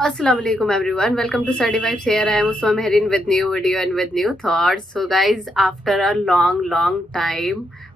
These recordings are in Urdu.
Assalamu alaikum everyone. Welcome to Study Vibes. Here I am Usma Mehreen with new video and with new thoughts. So guys, after a long time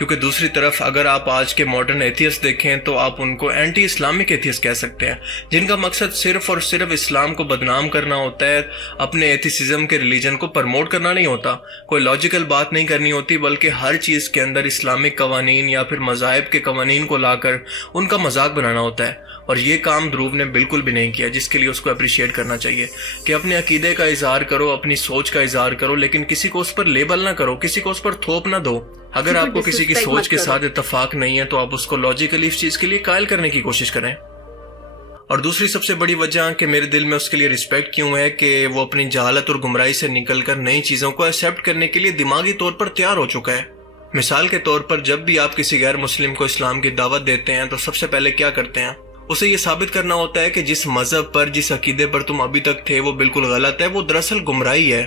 کیونکہ دوسری طرف اگر آپ آج کے ماڈرن ایتھیسٹ دیکھیں تو آپ ان کو اینٹی اسلامک ایتھیسٹ کہہ سکتے ہیں، جن کا مقصد صرف اور صرف اسلام کو بدنام کرنا ہوتا ہے، اپنے ایتھیسزم کے ریلیجن کو پرموٹ کرنا نہیں ہوتا، کوئی لاجیکل بات نہیں کرنی ہوتی، بلکہ ہر چیز کے اندر اسلامک قوانین یا پھر مذاہب کے قوانین کو لا کر ان کا مذاق بنانا ہوتا ہے۔ اور یہ کام دھروو نے بالکل بھی نہیں کیا، جس کے لیے اس کو اپریشیٹ کرنا چاہیے کہ اپنے عقیدے کا اظہار کرو، اپنی سوچ کا اظہار کرو، لیکن کسی کو اس پر لیبل نہ کرو، کسی کو اس پر تھوپ نہ دو۔ اگر آپ کو کسی کی سوچ کے ساتھ اتفاق نہیں ہے تو آپ اس کو لاجیکلی اس چیز کے لیے قائل کرنے کی کوشش کریں۔ اور دوسری سب سے بڑی وجہ کہ میرے دل میں اس کے لیے رسپیکٹ کیوں ہے کہ وہ اپنی جہالت اور گمراہی سے نکل کر نئی چیزوں کو ایکسیپٹ کرنے کے لیے دماغی طور پر تیار ہو چکا ہے۔ مثال کے طور پر جب بھی آپ کسی غیر مسلم کو اسلام کی دعوت دیتے ہیں تو سب سے پہلے کیا کرتے ہیں؟ اسے یہ ثابت کرنا ہوتا ہے کہ جس مذہب پر، جس عقیدے پر تم ابھی تک تھے وہ بالکل غلط ہے، وہ دراصل گمراہی ہے۔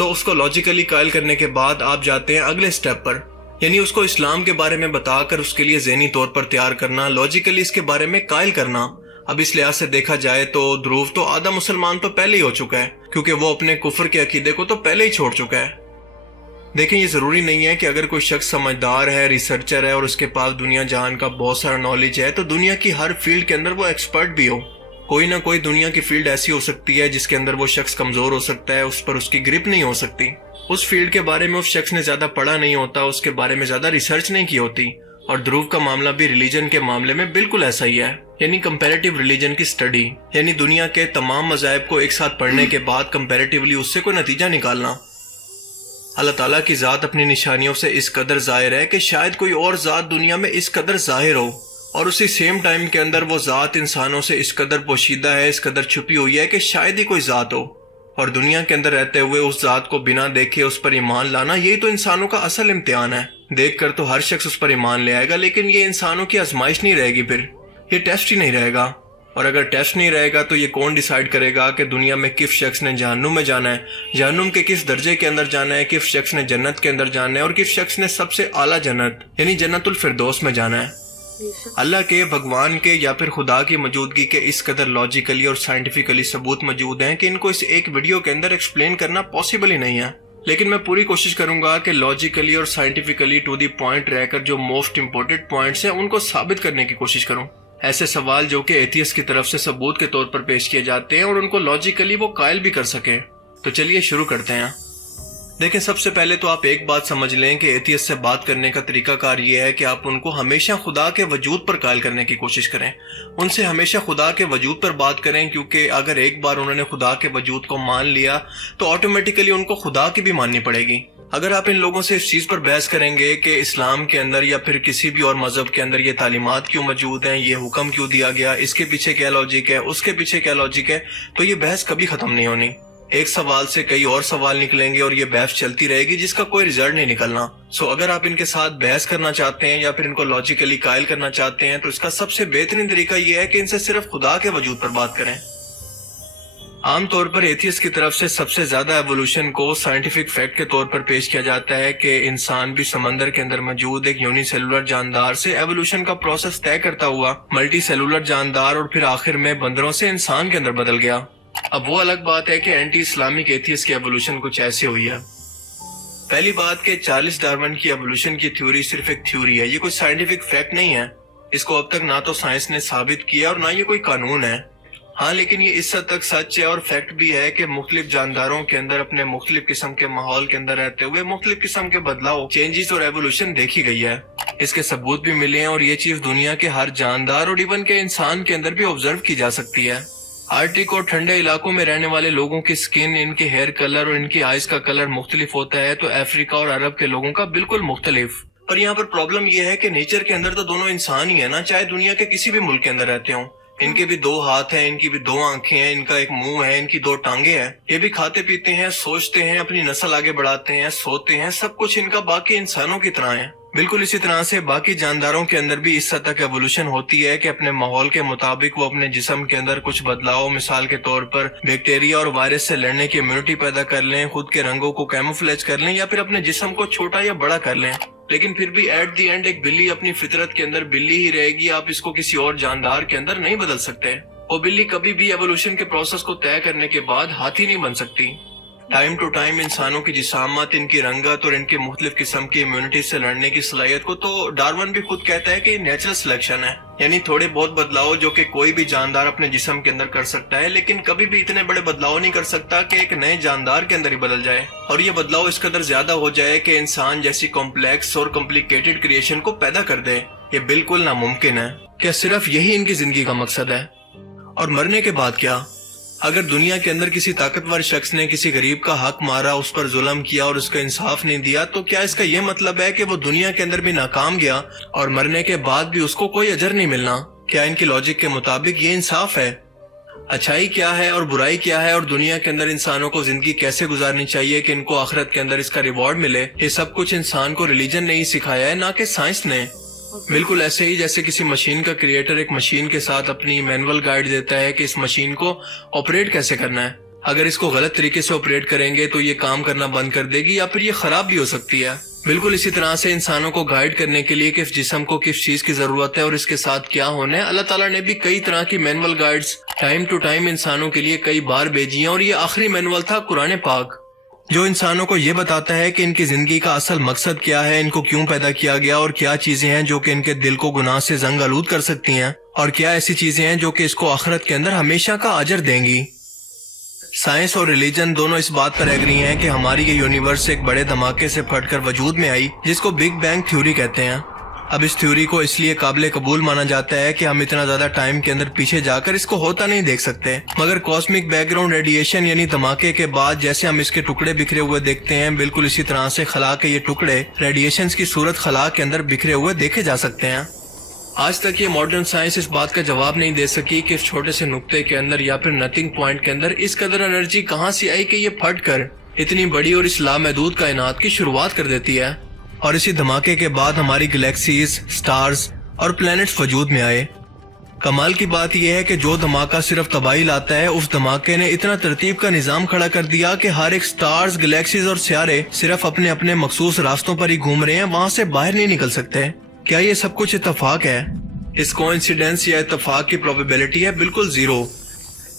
اس کو لاجیکلی قائل کرنے کے بعد آپ جاتے ہیں اگلے سٹیپ پر، یعنی اس کو اسلام کے بارے میں بتا کر اس کے لیے ذہنی طور پر تیار کرنا، لاجیکلی اس کے بارے میں قائل کرنا۔ اب اس لحاظ سے دیکھا جائے تو دھروو تو آدھا مسلمان تو پہلے ہی ہو چکا ہے، کیونکہ وہ اپنے کفر کے عقیدے کو تو پہلے ہی چھوڑ چکا ہے۔ دیکھیں، یہ ضروری نہیں ہے کہ اگر کوئی شخص سمجھدار ہے، ریسرچر ہے اور اس کے پاس دنیا جہان کا بہت سارا نالج ہے تو دنیا کی ہر فیلڈ کے اندر وہ ایکسپرٹ بھی ہو۔ کوئی نہ کوئی دنیا کی فیلڈ ایسی ہو سکتی ہے جس کے اندر وہ شخص کمزور ہو سکتا ہے، اس پر اس کی گرپ نہیں ہو سکتی، اس فیلڈ کے بارے میں اس شخص نے زیادہ پڑھا نہیں ہوتا، اس کے بارے میں زیادہ ریسرچ نہیں کی ہوتی۔ اور دھروو کا معاملہ بھی ریلیجن کے معاملے میں بالکل ایسا ہی ہے، یعنی کمپیریٹیو ریلیجن کی سٹڈی، یعنی دنیا کے تمام مذاہب کو ایک ساتھ پڑھنے کے بعد کمپیریٹیولی اس سے کوئی نتیجہ نکالنا۔ اللہ تعالیٰ کی ذات اپنی نشانیوں سے اس قدر ظاہر ہے کہ شاید کوئی اور ذات دنیا میں اس قدر ظاہر ہو، اور اسی سیم ٹائم کے اندر وہ ذات انسانوں سے اس قدر پوشیدہ ہے، اس قدر چھپی ہوئی ہے کہ شاید ہی کوئی ذات ہو۔ اور دنیا کے اندر رہتے ہوئے اس ذات کو بنا دیکھے اس پر ایمان لانا، یہی تو انسانوں کا اصل امتحان ہے۔ دیکھ کر تو ہر شخص اس پر ایمان لے آئے گا، لیکن یہ انسانوں کی آزمائش نہیں رہے گی، پھر یہ ٹیسٹ ہی نہیں رہے گا۔ اور اگر ٹیسٹ نہیں رہے گا تو یہ کون ڈیسائیڈ کرے گا کہ دنیا میں کس شخص نے جہنم میں جانا ہے، جہنم کے کس درجے کے اندر جانا ہے، کس شخص نے جنت کے اندر جانا ہے، اور کس شخص نے سب سے اعلیٰ جنت یعنی جنت الفردوس میں جانا ہے۔ اللہ کے، بھگوان کے یا پھر خدا کی موجودگی کے اس قدر لاجیکلی اور سائنٹیفکلی ثبوت موجود ہیں کہ ان کو اس ایک ویڈیو کے اندر ایکسپلین کرنا پاسبل ہی نہیں ہے، لیکن میں پوری کوشش کروں گا کہ لاجیکلی اور سائنٹیفکلی ٹو دی پوائنٹ رہ کر جو موسٹ امپورٹنٹ پوائنٹس ہیں ان کو ثابت کرنے کی کوشش کروں۔ ایسے سوال جو کہ ایتھیسٹ کی طرف سے ثبوت کے طور پر پیش کیے جاتے ہیں اور ان کو لاجیکلی وہ قائل بھی کر سکیں۔ تو چلیے شروع کرتے ہیں۔ دیکھیں، سب سے پہلے تو آپ ایک بات سمجھ لیں کہ ایتھیسٹ سے بات کرنے کا طریقہ کار یہ ہے کہ آپ ان کو ہمیشہ خدا کے وجود پر قائل کرنے کی کوشش کریں، ان سے ہمیشہ خدا کے وجود پر بات کریں، کیونکہ اگر ایک بار انہوں نے خدا کے وجود کو مان لیا تو آٹومیٹیکلی ان کو خدا کی بھی ماننی پڑے گی۔ اگر آپ ان لوگوں سے اس چیز پر بحث کریں گے کہ اسلام کے اندر یا پھر کسی بھی اور مذہب کے اندر یہ تعلیمات کیوں موجود ہیں، یہ حکم کیوں دیا گیا، اس کے پیچھے کیا لاجک ہے، اس کے پیچھے کیا لاجک ہے، تو یہ بحث کبھی ختم نہیں ہونی۔ ایک سوال سے کئی اور سوال نکلیں گے اور یہ بحث چلتی رہے گی جس کا کوئی رزلٹ نہیں نکلنا۔ اگر آپ ان کے ساتھ بحث کرنا چاہتے ہیں یا پھر ان کو لاجیکلی قائل کرنا چاہتے ہیں تو اس کا سب سے بہترین طریقہ یہ ہے کہ ان سے صرف خدا کے وجود پر بات کریں۔ عام طور پر ایتھیسٹ کی طرف سے سب سے زیادہ ایوولوشن کو سائنٹیفک فیکٹ کے طور پر پیش کیا جاتا ہے کہ انسان بھی سمندر کے اندر موجود ایک یونی سیلولر جاندار سے ایوولوشن کا پروسیس طے کرتا ہوا ملٹی سیلولر جاندار اور پھر آخر میں بندروں سے انسان کے اندر بدل گیا۔ اب وہ الگ بات ہے کہ اینٹی اسلامک ایتھیسٹ کی ایوولوشن کچھ ایسے ہوئی ہے۔ پہلی بات کہ چارلس ڈارون کی ایوولوشن کی تھیوری صرف ایک تھیوری ہے، یہ کوئی سائنٹیفک فیکٹ نہیں ہے، اس کو اب تک نہ تو سائنس نے ثابت کیا اور نہ یہ کوئی قانون ہے۔ ہاں، لیکن یہ اس حد تک سچ ہے اور فیکٹ بھی ہے کہ مختلف جانداروں کے اندر اپنے مختلف قسم کے ماحول کے اندر رہتے ہوئے مختلف قسم کے بدلاؤ، چینجز اور ایوولوشن دیکھی گئی ہے۔ اس کے ثبوت بھی ملے ہیں اور یہ چیز دنیا کے ہر جاندار اور ایون کے انسان کے اندر بھی آبزرو کی جا سکتی ہے۔ آرٹک اور ٹھنڈے علاقوں میں رہنے والے لوگوں کی سکن، ان کے ہیئر کلر اور ان کی آئیز کا کلر مختلف ہوتا ہے تو افریقہ اور عرب کے لوگوں کا بالکل مختلف۔ اور یہاں پر پرابلم یہ ہے کہ نیچر کے اندر تو دونوں انسان ہی ہیں نا، چاہے دنیا کے کسی بھی ملک کے اندر رہتے ہوں۔ ان کے بھی دو ہاتھ ہیں، ان کی بھی دو آنکھیں ہیں، ان کا ایک منہ ہے، ان کی دو ٹانگیں ہیں، یہ بھی کھاتے پیتے ہیں، سوچتے ہیں، اپنی نسل آگے بڑھاتے ہیں، سوتے ہیں، سب کچھ ان کا باقی انسانوں کی طرح ہے۔ بالکل اسی طرح سے باقی جانداروں کے اندر بھی اس حد تک ایوولوشن ہوتی ہے کہ اپنے ماحول کے مطابق وہ اپنے جسم کے اندر کچھ بدلاؤ، مثال کے طور پر بیکٹیریا اور وائرس سے لڑنے کی امیونٹی پیدا کر لیں، خود کے رنگوں کو کیموفلیج کر لیں یا پھر اپنے جسم کو چھوٹا یا بڑا کر لیں۔ لیکن پھر بھی ایٹ دی اینڈ ایک بلی اپنی فطرت کے اندر بلی ہی رہے گی، آپ اس کو کسی اور جاندار کے اندر نہیں بدل سکتے۔ وہ بلی کبھی بھی ایوولوشن کے پروسیس کو طے کرنے کے بعد ہاتھی نہیں بن سکتی۔ ٹائم ٹو ٹائم انسانوں کی جسامت، ان کی رنگت اور ان کے مختلف قسم کی امیونٹی سے لڑنے کی صلاحیت کو تو ڈارون بھی خود کہتا ہے کہ یہ نیچرل سلیکشن ہے، یعنی تھوڑے بہت بدلاؤ جو کہ کوئی بھی جاندار اپنے جسم کے اندر کر سکتا ہے، لیکن کبھی بھی اتنے بڑے بدلاؤ نہیں کر سکتا کہ ایک نئے جاندار کے اندر ہی بدل جائے، اور یہ بدلاؤ اس قدر زیادہ ہو جائے کہ انسان جیسی کمپلیکس اور کمپلیکیٹڈ کریشن کو پیدا کر دے۔ یہ بالکل ناممکن ہے۔ کیا صرف یہی ان کی زندگی کا مقصد ہے؟ اور مرنے کے بعد کیا؟ اگر دنیا کے اندر کسی طاقتور شخص نے کسی غریب کا حق مارا، اس پر ظلم کیا اور اس کا انصاف نہیں دیا، تو کیا اس کا یہ مطلب ہے کہ وہ دنیا کے اندر بھی ناکام گیا اور مرنے کے بعد بھی اس کو کوئی اجر نہیں ملنا؟ کیا ان کی لاجک کے مطابق یہ انصاف ہے؟ اچھائی کیا ہے اور برائی کیا ہے، اور دنیا کے اندر انسانوں کو زندگی کیسے گزارنی چاہیے کہ ان کو آخرت کے اندر اس کا ریوارڈ ملے، یہ سب کچھ انسان کو ریلیجن نے ہی سکھایا ہے، نہ کہ سائنس نے۔ بالکل ایسے ہی جیسے کسی مشین کا کریٹر ایک مشین کے ساتھ اپنی مینول گائیڈ دیتا ہے کہ اس مشین کو آپریٹ کیسے کرنا ہے، اگر اس کو غلط طریقے سے آپریٹ کریں گے تو یہ کام کرنا بند کر دے گی یا پھر یہ خراب بھی ہو سکتی ہے۔ بالکل اسی طرح سے انسانوں کو گائیڈ کرنے کے لیے کس جسم کو کس چیز کی ضرورت ہے اور اس کے ساتھ کیا ہونا ہے، اللہ تعالیٰ نے بھی کئی طرح کی manual guides time to time انسانوں کے لیے کئی بار بھیجی ہیں، اور یہ آخری مینول تھا قرآن پاک، جو انسانوں کو یہ بتاتا ہے کہ ان کی زندگی کا اصل مقصد کیا ہے، ان کو کیوں پیدا کیا گیا، اور کیا چیزیں ہیں جو کہ ان کے دل کو گناہ سے زنگ آلود کر سکتی ہیں، اور کیا ایسی چیزیں ہیں جو کہ اس کو آخرت کے اندر ہمیشہ کا اجر دیں گی۔ سائنس اور ریلیجن دونوں اس بات پر ایگری ہیں کہ ہماری یہ یونیورس ایک بڑے دھماکے سے پھٹ کر وجود میں آئی، جس کو بگ بینگ تھیوری کہتے ہیں۔ اب اس تھیوری کو اس لیے قابل قبول مانا جاتا ہے کہ ہم اتنا زیادہ ٹائم کے اندر پیچھے جا کر اس کو ہوتا نہیں دیکھ سکتے، مگر کاسمک بیک گراؤنڈ ریڈیشن یعنی دھماکے کے بعد جیسے ہم اس کے ٹکڑے بکھرے ہوئے دیکھتے ہیں، بالکل اسی طرح سے خلا کے یہ ٹکڑے ریڈیشنز کی صورت خلا کے اندر بکھرے ہوئے دیکھے جا سکتے ہیں۔ آج تک یہ ماڈرن سائنس اس بات کا جواب نہیں دے سکی کہ اس چھوٹے سے نقطے کے اندر یا پھر نتھنگ پوائنٹ کے اندر اس قدر انرجی کہاں سے آئی کہ یہ پھٹ کر اتنی بڑی اور اس لامحدود کائنات کی شروعات کر دیتی ہے، اور اسی دھماکے کے بعد ہماری گلیکسیز، سٹارز اور پلینٹس وجود میں آئے۔ کمال کی بات یہ ہے کہ جو دھماکہ صرف تباہی لاتا ہے، اس دھماکے نے اتنا ترتیب کا نظام کھڑا کر دیا کہ ہر ایک سٹارز، گلیکسیز اور سیارے صرف اپنے اپنے مخصوص راستوں پر ہی گھوم رہے ہیں، وہاں سے باہر نہیں نکل سکتے۔ کیا یہ سب کچھ اتفاق ہے؟ اس کوئنسیڈنس یا اتفاق کی پروبیبلٹی ہے بالکل زیرو۔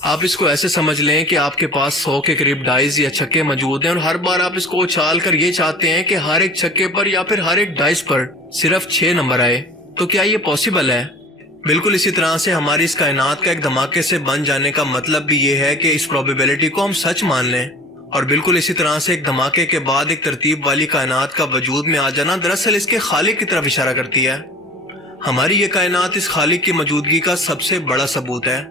آپ اس کو ایسے سمجھ لیں کہ آپ کے پاس 100 کے قریب ڈائز یا چھکے موجود ہیں، اور ہر بار آپ اس کو اچھال کر یہ چاہتے ہیں کہ ہر ایک چھکے پر یا پھر ہر ایک ڈائز پر صرف 6 نمبر آئے، تو کیا یہ پاسبل ہے؟ بالکل اسی طرح سے ہماری اس کائنات کا ایک دھماکے سے بن جانے کا مطلب بھی یہ ہے کہ اس پروبیبلٹی کو ہم سچ مان لیں، اور بالکل اسی طرح سے ایک دھماکے کے بعد ایک ترتیب والی کائنات کا وجود میں آ جانا دراصل اس کے خالق کی طرف اشارہ کرتی ہے۔ ہماری یہ کائنات اس خالق کی موجودگی کا سب سے بڑا ثبوت ہے۔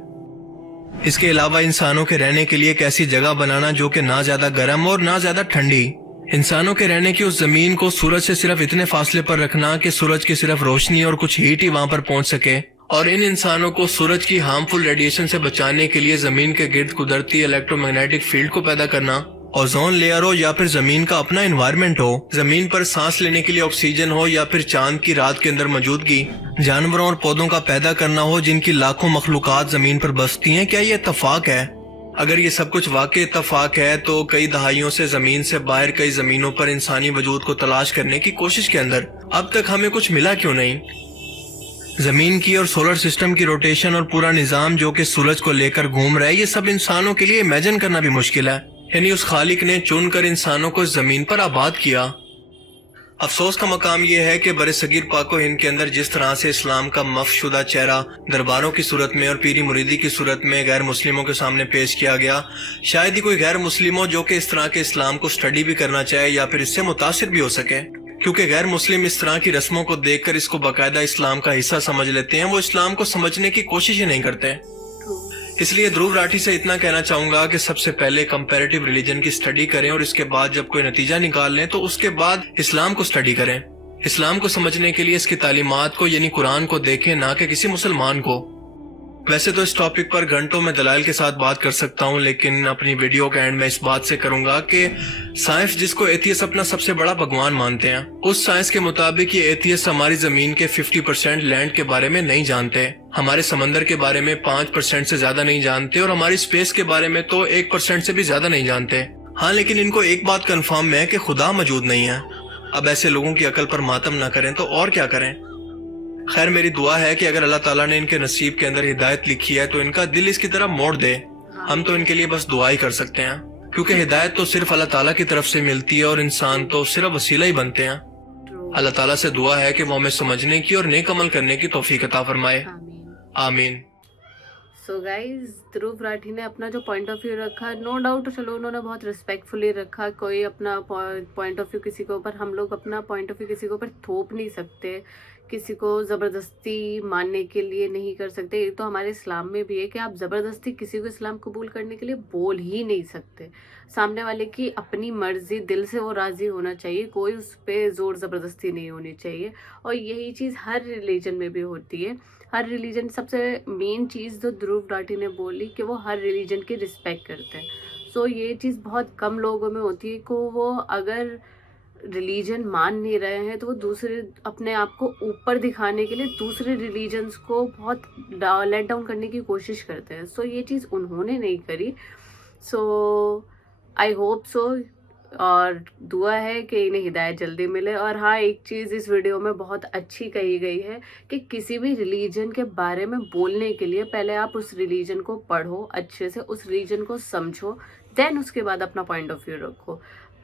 اس کے علاوہ انسانوں کے رہنے کے لیے ایک ایسی جگہ بنانا جو کہ نہ زیادہ گرم اور نہ زیادہ ٹھنڈی، انسانوں کے رہنے کی اس زمین کو سورج سے صرف اتنے فاصلے پر رکھنا کہ سورج کی صرف روشنی اور کچھ ہیٹ ہی وہاں پر پہنچ سکے، اور ان انسانوں کو سورج کی ہارمفل ریڈیشن سے بچانے کے لیے زمین کے گرد قدرتی الیکٹرو میگنیٹک فیلڈ کو پیدا کرنا، اوزون لیئر ہو یا پھر زمین کا اپنا انوائرمنٹ ہو، زمین پر سانس لینے کے لیے آکسیجن ہو یا پھر چاند کی رات کے اندر موجودگی، جانوروں اور پودوں کا پیدا کرنا ہو جن کی لاکھوں مخلوقات زمین پر بستی ہیں۔ کیا یہ اتفاق ہے؟ اگر یہ سب کچھ واقعی اتفاق ہے تو کئی دہائیوں سے زمین سے باہر کئی زمینوں پر انسانی وجود کو تلاش کرنے کی کوشش کے اندر اب تک ہمیں کچھ ملا کیوں نہیں؟ زمین کی اور سولر سسٹم کی روٹیشن اور پورا نظام جو کہ سورج کو لے کر گھوم رہا ہے، یہ سب انسانوں کے لیے امیجن کرنا بھی مشکل ہے، یعنی اس خالق نے چن کر انسانوں کو زمین پر آباد کیا۔ افسوس کا مقام یہ ہے کہ برصغیر پاک و ہند کے اندر جس طرح سے اسلام کا مف شدہ چہرہ درباروں کی صورت میں اور پیری مریدی کی صورت میں غیر مسلموں کے سامنے پیش کیا گیا، شاید ہی کوئی غیر مسلم ہو جو کہ اس طرح کے اسلام کو سٹڈی بھی کرنا چاہے یا پھر اس سے متاثر بھی ہو سکے، کیونکہ غیر مسلم اس طرح کی رسموں کو دیکھ کر اس کو باقاعدہ اسلام کا حصہ سمجھ لیتے ہیں، وہ اسلام کو سمجھنے کی کوشش ہی نہیں کرتے۔ اس لیے دھرو راٹھی سے اتنا کہنا چاہوں گا کہ سب سے پہلے کمپیریٹیو ریلیجن کی سٹڈی کریں، اور اس کے بعد جب کوئی نتیجہ نکال لیں تو اس کے بعد اسلام کو سٹڈی کریں۔ اسلام کو سمجھنے کے لیے اس کی تعلیمات کو یعنی قرآن کو دیکھیں، نہ کہ کسی مسلمان کو۔ ویسے تو اس ٹاپک پر گھنٹوں میں دلائل کے ساتھ بات کر سکتا ہوں، لیکن اپنی ویڈیو کا اینڈ میں اس بات سے کروں گا کہ سائنس جس کو ایتھیس اپنا سب سے بڑا بھگوان مانتے ہیں، اس سائنس کے مطابق یہ ایتھیس ہماری زمین کے 50% لینڈ کے بارے میں نہیں جانتے، ہمارے سمندر کے بارے میں 5% سے زیادہ نہیں جانتے، اور ہماری اسپیس کے بارے میں تو 1% سے بھی زیادہ نہیں جانتے۔ ہاں، لیکن ان کو ایک بات کنفرم ہے کہ خدا موجود نہیں ہے۔ اب ایسے لوگوں کی عقل پر ماتم نہ کریں تو اور کیا کریں؟ خیر، میری دعا ہے کہ اگر اللہ تعالیٰ نے ان کے نصیب کے اندر ہدایت لکھی ہے تو ان کا دل اس کی طرف موڑ دے۔ ہم تو ان کے لیے بس دعا ہی کر سکتے ہیں، کیونکہ ہدایت تو صرف اللہ تعالیٰ کی طرف سے ملتی ہے اور انسان تو صرف وسیلہ ہی بنتے ہیں. True. اللہ تعالیٰ سے دعا ہے کہ وہ ہمیں سمجھنے کی اور نیک عمل کرنے کی توفیق عطا فرمائے. آمین. آمین. سو گائز دھروو راٹھی نے اپنا جو پوائنٹ آف ویو رکھا نو ڈاؤٹ چلو انہوں نے بہت رسپیکٹفلی رکھا. کوئی اپنا پوائنٹ آف ویو کسی کے اوپر, ہم لوگ اپنا پوائنٹ آف ویو کسی کے اوپر تھوپ نہیں سکتے, کسی کو زبردستی ماننے کے لیے نہیں کر سکتے. یہ تو ہمارے اسلام میں بھی ہے کہ آپ زبردستی کسی کو اسلام قبول کرنے کے لیے بول ہی نہیں سکتے. سامنے والے کی اپنی مرضی, دل سے وہ راضی ہونا چاہیے, کوئی اس پہ زور زبردستی نہیں ہونی چاہیے. اور یہی چیز ہر ریلیجن میں بھی ہوتی ہے. ہر ریلیجن, سب سے مین چیز جو دھروو راٹھی نے بولی کہ وہ ہر ریلیجن کی رسپیکٹ کرتے ہیں. سو یہ چیز بہت کم لوگوں میں ہوتی ہے کہ وہ اگر ریلیجن مان نہیں رہے ہیں تو وہ دوسرے اپنے آپ کو اوپر دکھانے کے لیے دوسرے ریلیجنس کو بہت لیٹ ڈاؤن کرنے کی کوشش کرتے ہیں. سو یہ چیز انہوں نے نہیں کری. سو آئی ہوپ سو, اور دعا ہے کہ انہیں ہدایت جلدی ملے. اور ہاں ایک چیز اس ویڈیو میں بہت اچھی کہی گئی ہے کہ کسی بھی ریلیجن کے بارے میں بولنے کے لیے پہلے آپ اس ریلیجن کو پڑھو اچھے سے, اس ریلیجن کو سمجھو, دین اس کے بعد اپنا پوائنٹ آف ویو رکھو.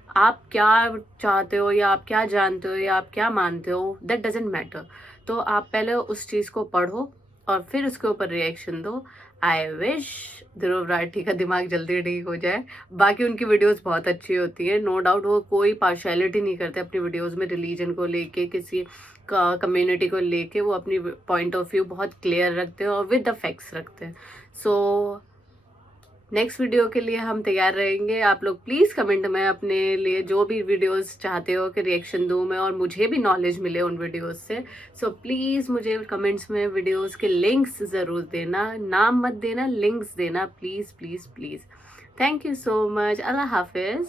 آپ کیا چاہتے ہو یا آپ کیا جانتے ہو یا آپ کیا مانتے ہو, دیٹ ڈزنٹ میٹر. تو آپ پہلے اس چیز کو پڑھو اور پھر اس کے اوپر ریئیکشن دو. آئی وش دھروو راٹھی کا دماغ جلدی ٹھیک ہو جائے. باقی ان کی ویڈیوز بہت اچھی ہوتی ہیں, نو ڈاؤٹ. وہ کوئی پارشیلٹی نہیں کرتے اپنی ویڈیوز میں, ریلیجن کو لے کے, کسی کمیونٹی کو لے کے. وہ اپنی پوائنٹ آف ویو بہت کلیئر رکھتے ہیں اور ود دا فیکٹس رکھتے ہیں. سو نیکسٹ ویڈیو کے لیے ہم تیار رہیں گے. آپ لوگ پلیز کمنٹ میں اپنے لیے جو بھی ویڈیوز چاہتے ہو کہ ریئیکشن دوں میں, اور مجھے بھی نالج ملے ان ویڈیوز سے. سو پلیز مجھے کمنٹس میں ویڈیوز کے لنکس ضرور دینا, نام مت دینا, لنکس دینا, please please please. Thank you so much. اللہ حافظ.